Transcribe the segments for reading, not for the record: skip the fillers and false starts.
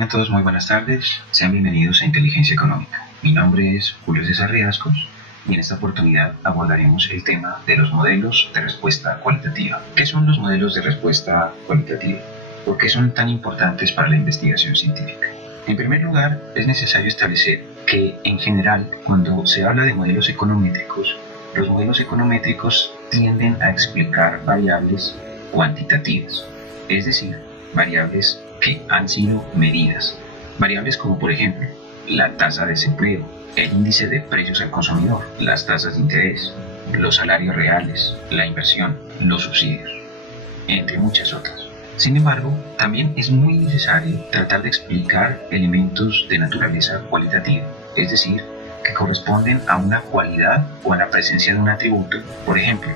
Tengan todos muy buenas tardes, sean bienvenidos a Inteligencia Económica. Mi nombre es Julio César Riascos y en esta oportunidad abordaremos el tema de los modelos de respuesta cualitativa. ¿Qué son los modelos de respuesta cualitativa? ¿Por qué son tan importantes para la investigación científica? En primer lugar, es necesario establecer que, en general, cuando se habla de modelos econométricos, los modelos econométricos tienden a explicar variables cuantitativas, es decir, variables que han sido medidas. Variables como, por ejemplo, la tasa de desempleo, el índice de precios al consumidor, las tasas de interés, los salarios reales, la inversión, los subsidios, entre muchas otras. Sin embargo, también es muy necesario tratar de explicar elementos de naturaleza cualitativa, es decir, que corresponden a una cualidad o a la presencia de un atributo, por ejemplo,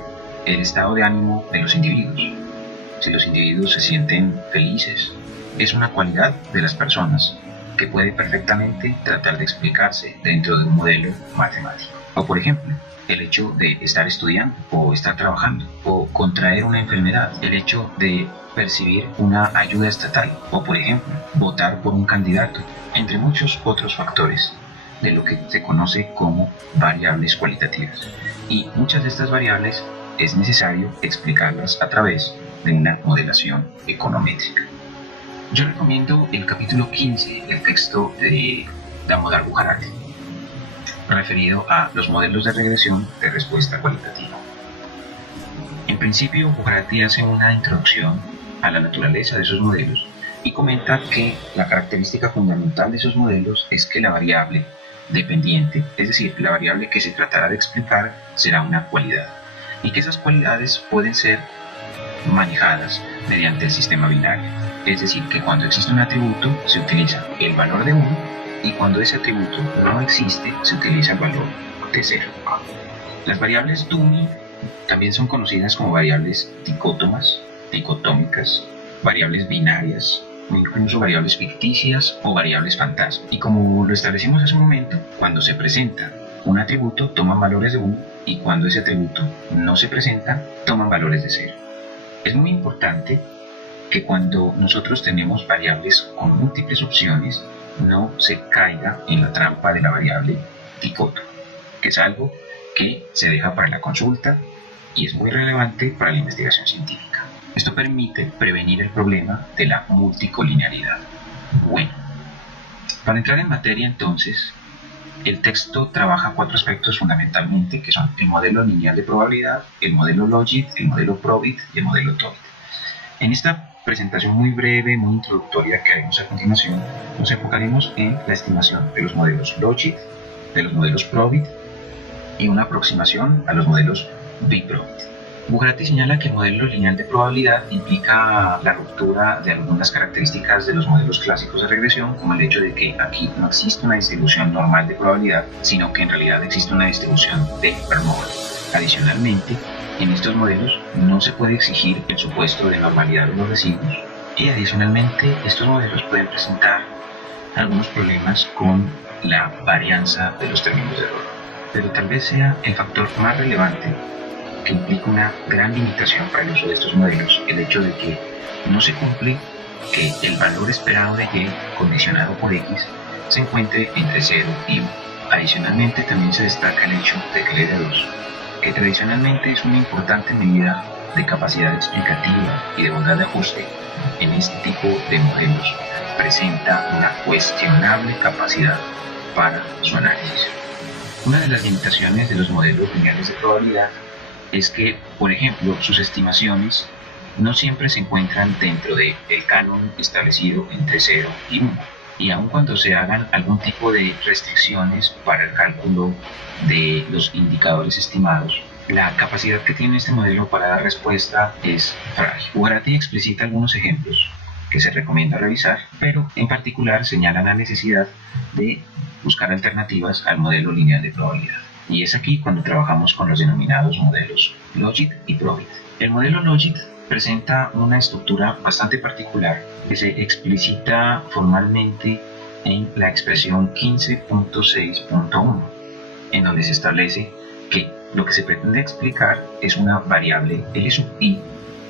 el estado de ánimo de los individuos. Si los individuos se sienten felices, es una cualidad de las personas que puede perfectamente tratar de explicarse dentro de un modelo matemático. O por ejemplo, el hecho de estar estudiando o estar trabajando o contraer una enfermedad, el hecho de percibir una ayuda estatal o por ejemplo, votar por un candidato, entre muchos otros factores de lo que se conoce como variables cualitativas. Y muchas de estas variables es necesario explicarlas a través de una modelación econométrica. Yo recomiendo el capítulo 15 del texto de Damodar Bukharati, referido a los modelos de regresión de respuesta cualitativa. En principio, Bukharati hace una introducción a la naturaleza de esos modelos y comenta que la característica fundamental de esos modelos es que la variable dependiente, es decir, la variable que se tratará de explicar, será una cualidad, y que esas cualidades pueden ser manejadas mediante el sistema binario, es decir, que cuando existe un atributo se utiliza el valor de 1 y cuando ese atributo no existe se utiliza el valor de 0. Las variables dummy también son conocidas como variables dicótomas, dicotómicas, variables binarias, o incluso variables ficticias o variables fantasma. Y como lo establecimos hace un momento, cuando se presenta un atributo toman valores de 1 y cuando ese atributo no se presenta toman valores de 0. Es muy importante que cuando nosotros tenemos variables con múltiples opciones no se caiga en la trampa de la variable dicótoma, que es algo que se deja para la consulta y es muy relevante para la investigación científica. Esto permite prevenir el problema de la multicolinearidad. Bueno, para entrar en materia entonces, el texto trabaja 4 aspectos fundamentalmente, que son el modelo lineal de probabilidad, el modelo Logit, el modelo Probit y el modelo Tobit. En esta presentación muy breve, muy introductoria que haremos a continuación, nos enfocaremos en la estimación de los modelos Logit, de los modelos Probit y una aproximación a los modelos Bit-Probit. Bukharati señala que el modelo lineal de probabilidad implica la ruptura de algunas características de los modelos clásicos de regresión, como el hecho de que aquí no existe una distribución normal de probabilidad, sino que en realidad existe una distribución de Vermeulen. Adicionalmente, en estos modelos no se puede exigir el supuesto de normalidad de los residuos y adicionalmente estos modelos pueden presentar algunos problemas con la varianza de los términos de error. Pero tal vez sea el factor más relevante que implica una gran limitación para el uso de estos modelos, el hecho de que no se cumple que el valor esperado de y condicionado por x se encuentre entre 0 y 1. Adicionalmente también se destaca el hecho de que el ED2, que tradicionalmente es una importante medida de capacidad explicativa y de bondad de ajuste, en este tipo de modelos presenta una cuestionable capacidad para su análisis. Una de las limitaciones de los modelos lineales de probabilidad es que, por ejemplo, sus estimaciones no siempre se encuentran dentro del canon establecido entre 0 y 1. Y aun cuando se hagan algún tipo de restricciones para el cálculo de los indicadores estimados, la capacidad que tiene este modelo para dar respuesta es frágil. Bukharati explicita algunos ejemplos que se recomienda revisar, pero en particular señala la necesidad de buscar alternativas al modelo lineal de probabilidad. Y es aquí cuando trabajamos con los denominados modelos Logit y Probit. El modelo Logit presenta una estructura bastante particular que se explicita formalmente en la expresión 15.6.1, en donde se establece que lo que se pretende explicar es una variable L sub i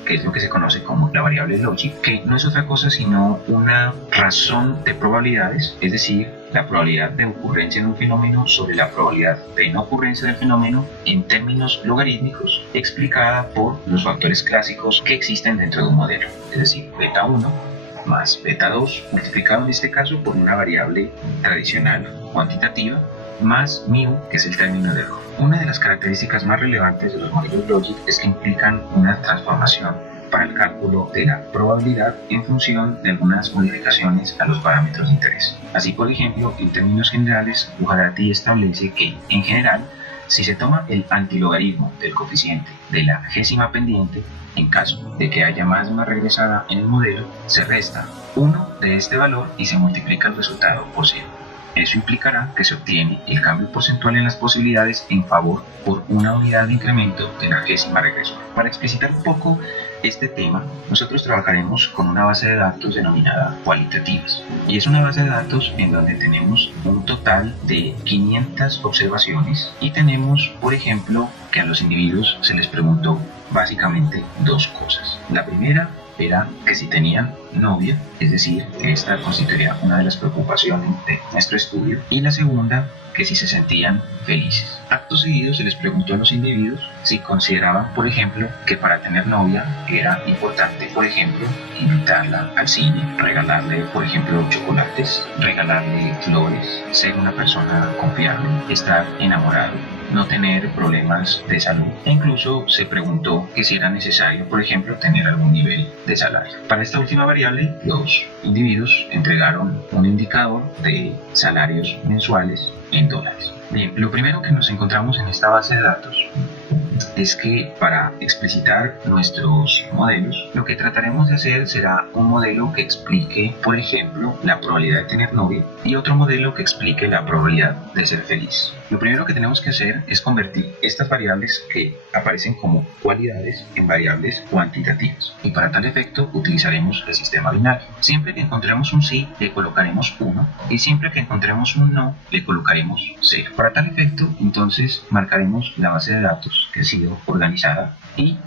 que es lo que se conoce como la variable logic, que no es otra cosa sino una razón de probabilidades, es decir, la probabilidad de ocurrencia de un fenómeno sobre la probabilidad de no ocurrencia del fenómeno en términos logarítmicos, explicada por los factores clásicos que existen dentro de un modelo, es decir, beta 1 más beta 2 multiplicado en este caso por una variable tradicional cuantitativa más mu, que es el término de error. Una de las características más relevantes de los modelos logic es que implican una transformación para el cálculo de la probabilidad en función de algunas modificaciones a los parámetros de interés. Así, por ejemplo, en términos generales, Bugatti establece que, en general, si se toma el antilogaritmo del coeficiente de la gésima pendiente, en caso de que haya más de una regresada en el modelo, se resta 1 de este valor y se multiplica el resultado por 0. Eso implicará que se obtiene el cambio porcentual en las posibilidades en favor por una unidad de incremento de la gésima regresora. Para explicitar un poco este tema, nosotros trabajaremos con una base de datos denominada cualitativas. Y es una base de datos en donde tenemos un total de 500 observaciones y tenemos, por ejemplo, que a los individuos se les preguntó básicamente dos cosas. La primera era que si tenían novia, es decir, que esta constituiría una de las preocupaciones de nuestro estudio, y la segunda, que si se sentían felices. Acto seguido se les preguntó a los individuos si consideraban, por ejemplo, que para tener novia era importante, por ejemplo, invitarla al cine, regalarle, por ejemplo, chocolates, regalarle flores, ser una persona confiable, estar enamorado, no tener problemas de salud. E incluso se preguntó que si era necesario, por ejemplo, tener algún nivel de salario. Para esta última variable, los individuos entregaron un indicador de salarios mensuales en dólares. Bien, lo primero que nos encontramos en esta base de datos es que para explicitar nuestros modelos, lo que trataremos de hacer será un modelo que explique, por ejemplo, la probabilidad de tener novia y otro modelo que explique la probabilidad de ser feliz. Lo primero que tenemos que hacer es convertir estas variables que aparecen como cualidades en variables cuantitativas. Y para tal efecto utilizaremos el sistema binario. Siempre que encontremos un sí, le colocaremos 1 y siempre que encontremos un no, le colocaremos 0. Para tal efecto, entonces, marcaremos la base de datos que ha sido organizada y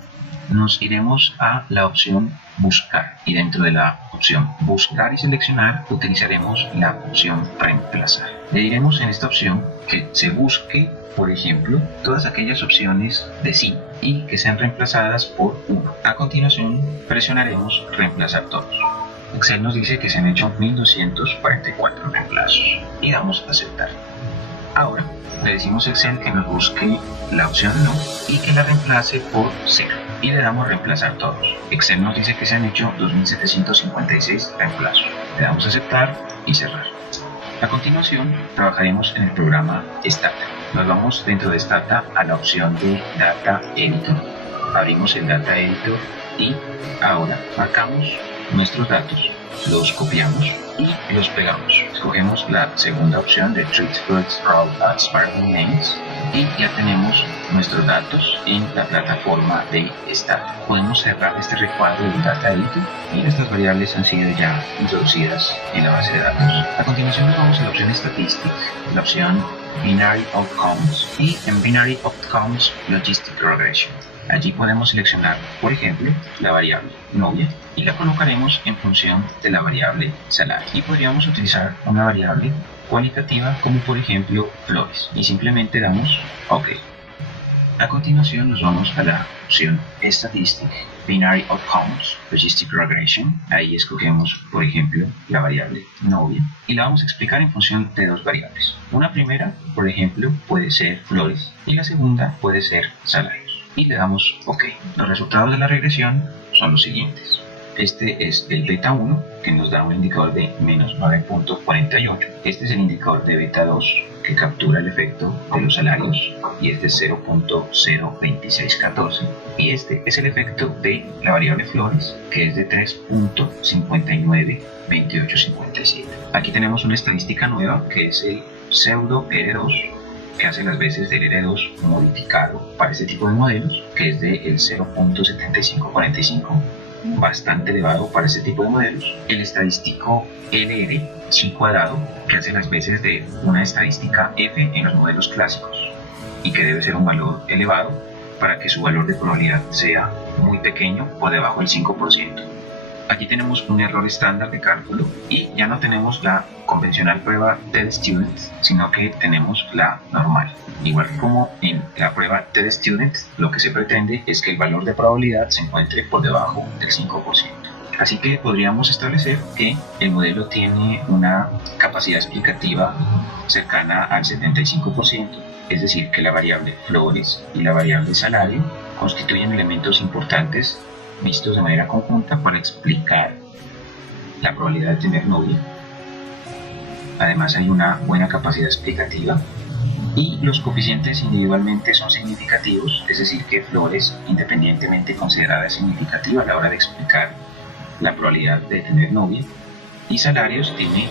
nos iremos a la opción buscar, y dentro de la opción buscar y seleccionar utilizaremos la opción reemplazar. Le diremos en esta opción que se busque, por ejemplo, todas aquellas opciones de sí y que sean reemplazadas por 1. A continuación presionaremos reemplazar todos. Excel nos dice que se han hecho 1244 reemplazos y damos a aceptar. Ahora le decimos a Excel que nos busque la opción no y que la reemplace por 0 y le damos reemplazar todos. Excel nos dice que se han hecho 2756 reemplazos. Le damos a aceptar y cerrar. A continuación trabajaremos en el programa Stata. Nos vamos dentro de Stata a la opción de Data Editor. Abrimos el Data Editor y ahora marcamos nuestros datos, los copiamos y los pegamos. Escogemos la segunda opción de Treat Fruits Raw as Sparkling Names y ya tenemos nuestros datos en la plataforma de Stata. Podemos cerrar este recuadro del Data Editor y estas variables han sido ya introducidas en la base de datos. A continuación nos vamos a la opción Statistics, la opción Binary Outcomes y en Binary Outcomes Logistic Regression. Allí podemos seleccionar, por ejemplo, la variable novia y la colocaremos en función de la variable salario. Y podríamos utilizar una variable cualitativa como por ejemplo flores y simplemente damos OK. A continuación nos vamos a la opción Statistic, Binary Outcomes, Logistic Regression. Ahí escogemos, por ejemplo, la variable novia y la vamos a explicar en función de dos variables. Una primera, por ejemplo, puede ser flores y la segunda puede ser salarios. Y le damos OK. Los resultados de la regresión son los siguientes. Este es el beta 1, que nos da un indicador de menos 9.48. Este es el indicador de beta 2, que captura el efecto de los salarios, y este es 0.02614. Y este es el efecto de la variable flores, que es de 3.592857. Aquí tenemos una estadística nueva, que es el pseudo R2, que hace las veces del R2 modificado para este tipo de modelos, que es del 0.7545, bastante elevado para este tipo de modelos. El estadístico LR es un cuadrado que hace las veces de una estadística F en los modelos clásicos y que debe ser un valor elevado. para que su valor de probabilidad sea muy pequeño o debajo del 5%. Aquí tenemos un error estándar de cálculo y ya no tenemos la convencional prueba TED-Student, sino que tenemos la normal. Igual que como en la prueba TED-Student, lo que se pretende es que el valor de probabilidad se encuentre por debajo del 5%. Así que podríamos establecer que el modelo tiene una capacidad explicativa cercana al 75%, es decir, que la variable flores y la variable salario constituyen elementos importantes vistos de manera conjunta para explicar la probabilidad de tener novia. Además hay una buena capacidad explicativa y los coeficientes individualmente son significativos, es decir, que flores independientemente considerada es significativa a la hora de explicar la probabilidad de tener novia, y salarios tiene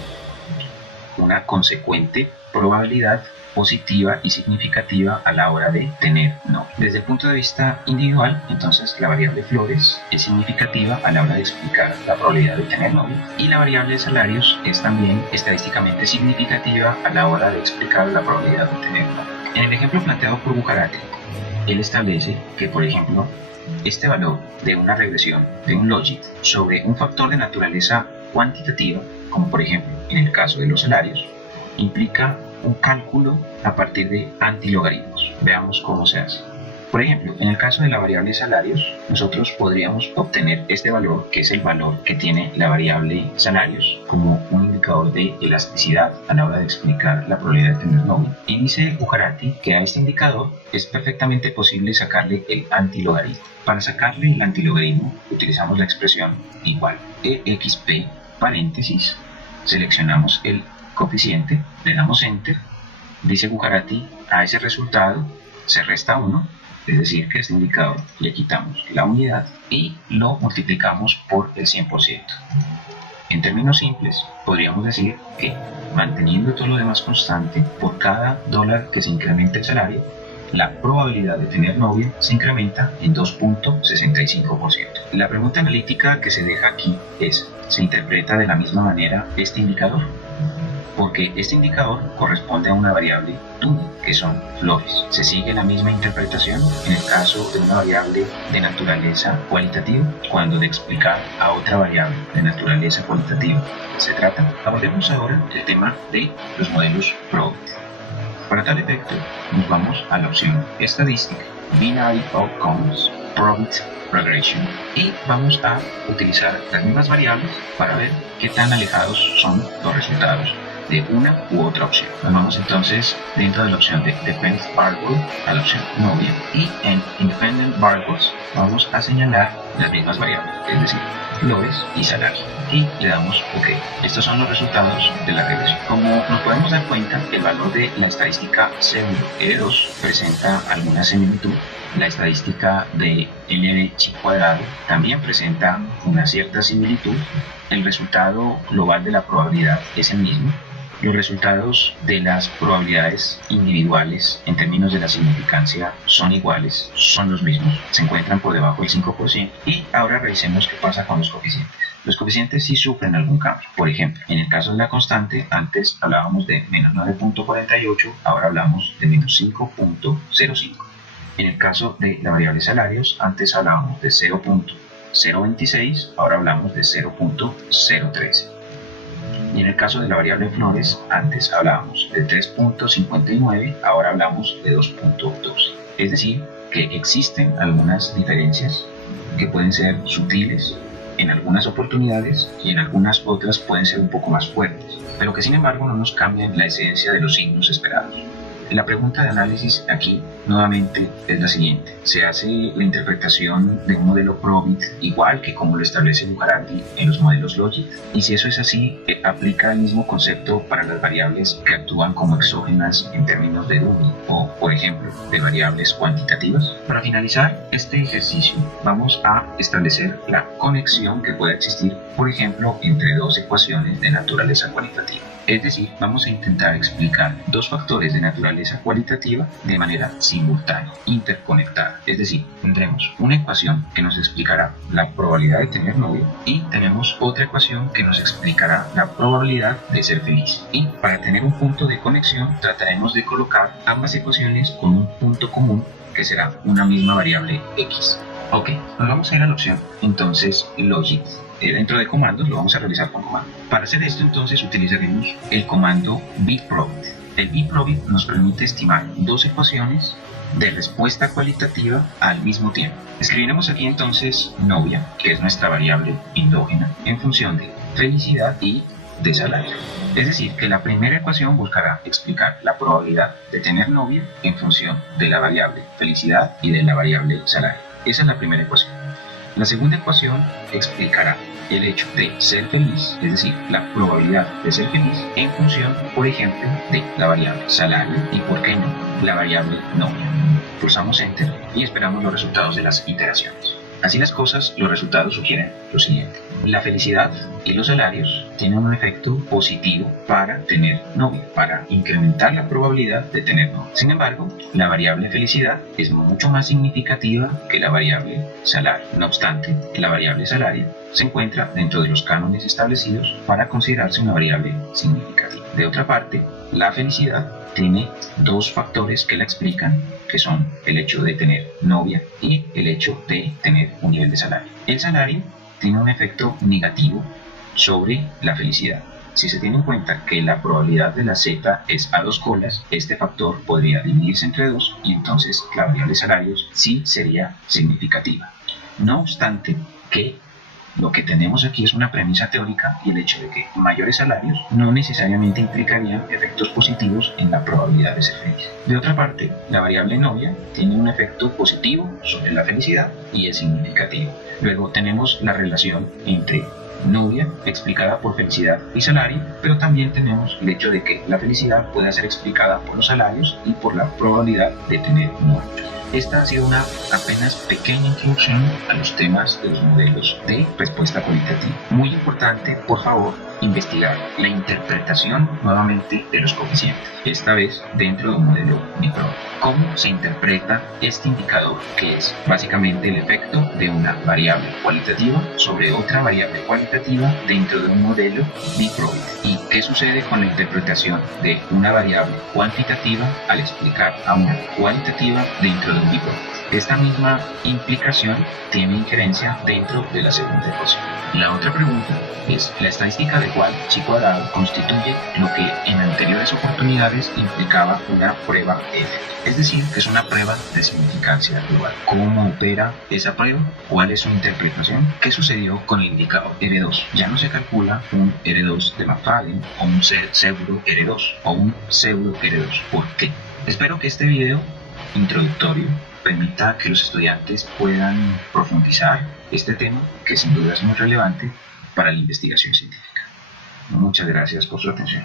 una consecuente probabilidad positiva y significativa a la hora de tener novia. Desde el punto de vista individual, entonces la variable flores es significativa a la hora de explicar la probabilidad de tener novia, y la variable salarios es también estadísticamente significativa a la hora de explicar la probabilidad de tener novia. En el ejemplo planteado por Bujarati, él establece que, por ejemplo, este valor de una regresión de un logit sobre un factor de naturaleza cuantitativa, como por ejemplo en el caso de los salarios, implica un cálculo a partir de antilogaritmos. Veamos cómo se hace. Por ejemplo, en el caso de la variable salarios, nosotros podríamos obtener este valor, que es el valor que tiene la variable salarios, como un indicador de elasticidad a la hora de explicar la probabilidad de tener novia. Y dice Bujarati que a este indicador es perfectamente posible sacarle el antilogaritmo. Para sacarle el antilogaritmo utilizamos la expresión igual exp paréntesis, seleccionamos el coeficiente, le damos enter, dice Bujarati, a ese resultado se resta 1, es decir, que este indicador le quitamos la unidad y lo multiplicamos por el 100%. En términos simples, podríamos decir que, manteniendo todo lo demás constante, por cada dólar que se incremente el salario, la probabilidad de tener novia se incrementa en 2.65%. La pregunta analítica que se deja aquí es, ¿se interpreta de la misma manera este indicador? Porque este indicador corresponde a una variable tuning, que son flores. ¿Se sigue la misma interpretación en el caso de una variable de naturaleza cualitativa cuando de explicar a otra variable de naturaleza cualitativa se trata? Abordemos ahora el tema de los modelos Probit. Para tal efecto, nos vamos a la opción Estadística, Binary Outcomes, Probit Regression, y vamos a utilizar las mismas variables para ver qué tan alejados son los resultados de una u otra opción. Nos vamos entonces dentro de la opción de Dependent Variable a la opción novia, y en Independent Variables vamos a señalar las mismas variables, es decir, flores y salario, y le damos OK. Estos son los resultados de la regresión. Como nos podemos dar cuenta, el valor de la estadística CE2 presenta alguna similitud. La estadística de L de chi cuadrado también presenta una cierta similitud. El resultado global de la probabilidad es el mismo. Los resultados de las probabilidades individuales en términos de la significancia son iguales, son los mismos, se encuentran por debajo del 5%. Y ahora revisemos qué pasa con los coeficientes. Los coeficientes sí sufren algún cambio. Por ejemplo, en el caso de la constante, antes hablábamos de menos 9.48, ahora hablamos de menos 5.05. En el caso de la variable salarios, antes hablábamos de 0.026, ahora hablamos de 0.013. Y en el caso de la variable flores, antes hablábamos de 3.59, ahora hablamos de 2.12. Es decir, que existen algunas diferencias que pueden ser sutiles en algunas oportunidades y en algunas otras pueden ser un poco más fuertes, pero que sin embargo no nos cambian la esencia de los signos esperados. La pregunta de análisis aquí nuevamente es la siguiente: ¿se hace la interpretación de un modelo Probit igual que como lo establece Bujarati en los modelos Logit? Y si eso es así, ¿aplica el mismo concepto para las variables que actúan como exógenas en términos de Dewey o, por ejemplo, de variables cuantitativas? Para finalizar este ejercicio, vamos a establecer la conexión que puede existir, por ejemplo, entre dos ecuaciones de naturaleza cualitativa. Es decir, vamos a intentar explicar dos factores de naturaleza cualitativa de manera simultánea, interconectada. Es decir, tendremos una ecuación que nos explicará la probabilidad de tener novio y tenemos otra ecuación que nos explicará la probabilidad de ser feliz. Y para tener un punto de conexión trataremos de colocar ambas ecuaciones con un punto común que será una misma variable x. Ok, nos vamos a ir a la opción, entonces, logit. Dentro de comandos lo vamos a realizar con comando. Para hacer esto, entonces, utilizaremos el comando bprobit. El bprobit nos permite estimar dos ecuaciones de respuesta cualitativa al mismo tiempo. Escribiremos aquí entonces novia, que es nuestra variable endógena, en función de felicidad y de salario. Es decir, que la primera ecuación buscará explicar la probabilidad de tener novia en función de la variable felicidad y de la variable salario. Esa es la primera ecuación. La segunda ecuación explicará el hecho de ser feliz, es decir, la probabilidad de ser feliz en función, por ejemplo, de la variable salario y, ¿por qué no?, la variable novia. Pulsamos Enter y esperamos los resultados de las iteraciones. Así las cosas, los resultados sugieren lo siguiente. La felicidad y los salarios tienen un efecto positivo para tener novia, para incrementar la probabilidad de tener novia. Sin embargo, la variable felicidad es mucho más significativa que la variable salario. No obstante, la variable salario se encuentra dentro de los cánones establecidos para considerarse una variable significativa. De otra parte, la felicidad tiene dos factores que la explican, que son el hecho de tener novia y el hecho de tener un nivel de salario. El salario tiene un efecto negativo sobre la felicidad. Si se tiene en cuenta que la probabilidad de la z es a 2 colas, este factor podría dividirse entre 2 y entonces la variable salarios sí sería significativa. No obstante que lo que tenemos aquí es una premisa teórica y el hecho de que mayores salarios no necesariamente implicarían efectos positivos en la probabilidad de ser feliz. De otra parte, la variable novia tiene un efecto positivo sobre la felicidad y es significativo. Luego tenemos la relación entre novia explicada por felicidad y salario, pero también tenemos el hecho de que la felicidad puede ser explicada por los salarios y por la probabilidad de tener novia. Esta ha sido una apenas pequeña introducción a los temas de los modelos de respuesta cualitativa. Muy importante, por favor, investigar la interpretación nuevamente de los coeficientes, esta vez dentro de un modelo bprobit. ¿Cómo se interpreta este indicador, que es básicamente el efecto de una variable cualitativa sobre otra variable cualitativa dentro de un modelo bprobit? ¿Y qué sucede con la interpretación de una variable cuantitativa al explicar a una cualitativa dentro de un bprobit? Esta misma implicación tiene injerencia dentro de la segunda ecuación. La otra pregunta es la estadística de cual chi cuadrado constituye lo que en anteriores oportunidades implicaba una prueba F. Es decir, que es una prueba de significancia global. ¿Cómo opera esa prueba? ¿Cuál es su interpretación? ¿Qué sucedió con el indicador R2? Ya no se calcula un R2 de McFadden o un pseudo R2 o un pseudo R2. ¿Por qué? Espero que este video introductorio permita que los estudiantes puedan profundizar este tema, que sin duda es muy relevante para la investigación científica. Muchas gracias por su atención.